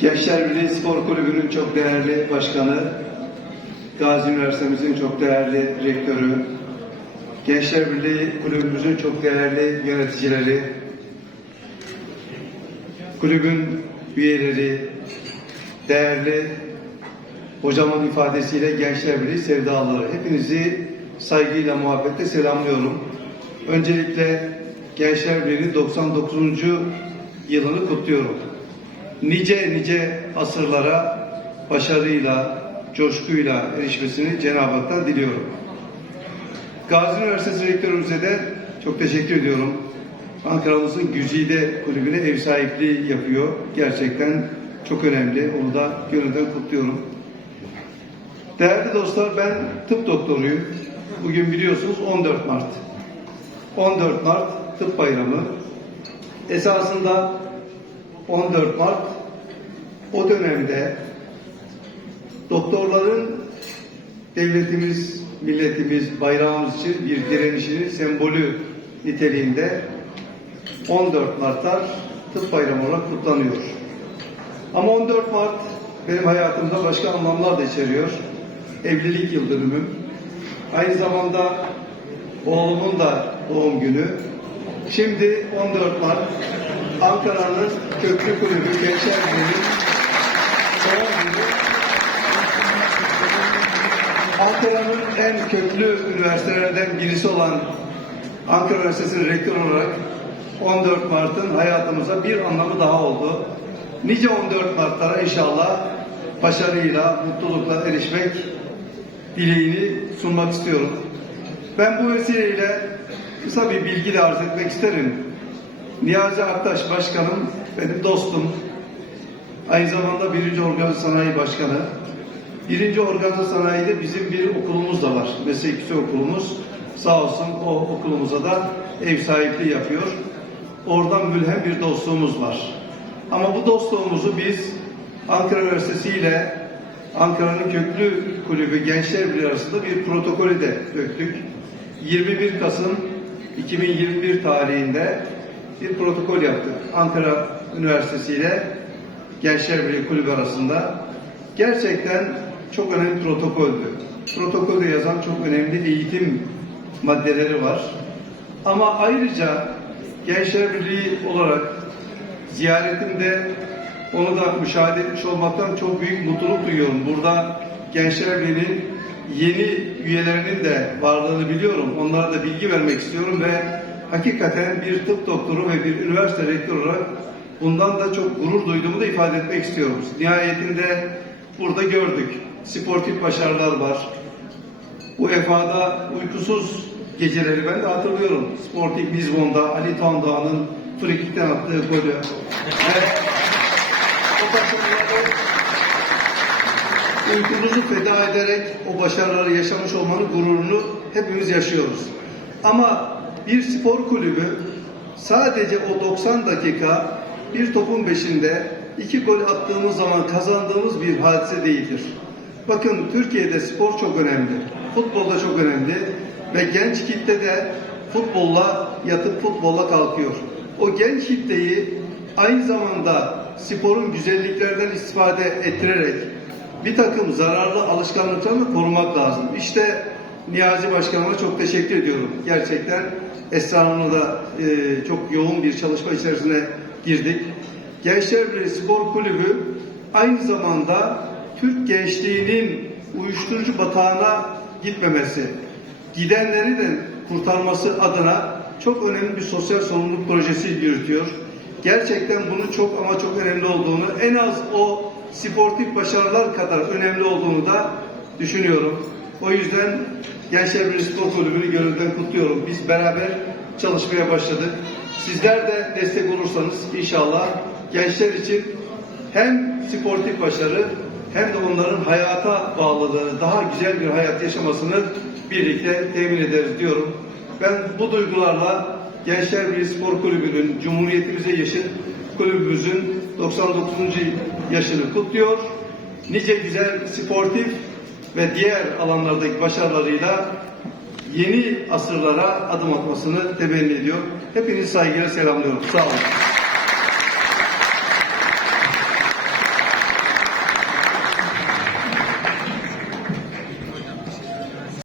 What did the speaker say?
Gençler Birliği Spor Kulübü'nün çok değerli başkanı, Gazi Üniversitemizin çok değerli rektörü, Gençler Birliği Kulübümüzün çok değerli yöneticileri, kulübün üyeleri, değerli hocamın ifadesiyle Gençler Birliği sevdalıları. Hepinizi saygıyla, muhabbetle selamlıyorum. Öncelikle Gençler Birliği 99. yılını kutluyorum. Nice nice asırlara başarıyla, coşkuyla erişmesini Cenab-ı Hak'tan diliyorum. Gazi Üniversitesi Rektörümüze de çok teşekkür ediyorum. Ankara'mızın Güzide Kulübü'ne ev sahipliği yapıyor. Gerçekten çok önemli. Onu da gönülden kutluyorum. Değerli dostlar ben tıp doktoruyum. Bugün biliyorsunuz 14 Mart. 14 Mart Tıp Bayramı. Esasında 14 Mart o dönemde doktorların devletimiz, milletimiz, bayrağımız için bir direnişinin sembolü niteliğinde 14 Mart'lar Tıp Bayramı olarak kutlanıyor. Ama 14 Mart benim hayatımda başka anlamlar da içeriyor. Evlilik yıl dönümüm. Aynı zamanda oğlumun da doğum günü. Şimdi 14 Mart Ankara'nın köklü kulübü Gençler günü. Ankara'nın en köklü üniversitelerden birisi olan Ankara Üniversitesi rektör olarak 14 Mart'ın hayatımıza bir anlamı daha oldu. Nice 14 Mart'lara inşallah başarıyla, mutlulukla erişmek dileğini sunmak istiyorum. Ben bu vesileyle kısa bir bilgi de arz etmek isterim. Niyazi Aktaş Başkanım benim dostum. Aynı zamanda birinci Organize Sanayi Başkanı. Birinci Organize Sanayi'de bizim bir okulumuz da var. Meslek yüksek okulumuz. Sağ olsun o okulumuza da ev sahipliği yapıyor. Oradan mülhem bir dostluğumuz var. Ama bu dostluğumuzu biz Ankara Üniversitesi ile Ankara'nın köklü kulübü Gençler Birliği arasında bir protokolü de döktük. 21 Kasım 2021 tarihinde bir protokol yaptık. Ankara Üniversitesi ile Gençler Birliği Kulübü arasında. Gerçekten çok önemli protokoldü. Protokolde yazan çok önemli eğitim maddeleri var. Ama ayrıca Gençler Birliği olarak ziyaretimde onu da müşahede etmiş olmaktan çok büyük mutluluk duyuyorum. Burada Gençler Birliği'nin yeni üyelerinin de varlığını biliyorum. Onlara da bilgi vermek istiyorum ve hakikaten bir tıp doktoru ve bir üniversite rektörü olarak bundan da çok gurur duyduğumu da ifade etmek istiyorum. Nihayetinde burada gördük. Sportif başarılar var. UEFA'da uykusuz geceleri ben de hatırlıyorum. Sportif Lizbon'da Ali Tandağ'ın frikikten attığı golü. Ve o uykumuzu feda ederek o başarıları yaşamış olmanın gururunu hepimiz yaşıyoruz. Ama bir spor kulübü sadece o 90 dakika bir topun beşinde iki gol attığımız zaman kazandığımız bir hadise değildir. Bakın Türkiye'de spor çok önemli. Futbol da çok önemli. Ve genç kitle de futbolla yatıp futbolla kalkıyor. O genç kitleyi aynı zamanda sporun güzelliklerden istifade ettirerek bir takım zararlı alışkanlıklarını korumak lazım. İşte Niyazi Başkanıma çok teşekkür ediyorum. Gerçekten Esra Hanım'la da e, çok yoğun bir çalışma içerisine girdik. Gençler Birliği Spor Kulübü aynı zamanda Türk gençliğinin uyuşturucu batağına gitmemesi, gidenleri de kurtarması adına çok önemli bir sosyal sorumluluk projesi yürütüyor. Gerçekten bunun çok ama çok önemli olduğunu, en az o sportif başarılar kadar önemli olduğunu da düşünüyorum. O yüzden Gençler Birliği Spor Kulübü'nü gönülden kutluyorum. Biz beraber çalışmaya başladık. Sizler de destek olursanız inşallah gençler için hem sportif başarı hem de onların hayata bağlılığı, daha güzel bir hayat yaşamasını birlikte temin ederiz diyorum. Ben bu duygularla Gençler Birliği Spor Kulübü'nün, Cumhuriyetimize yaşın kulübümüzün 99. yaşını kutluyor. Nice güzel sportif ve diğer alanlardaki başarılarıyla yeni asırlara adım atmasını temenni ediyor. Hepinizi saygıyla selamlıyorum. Sağ olun.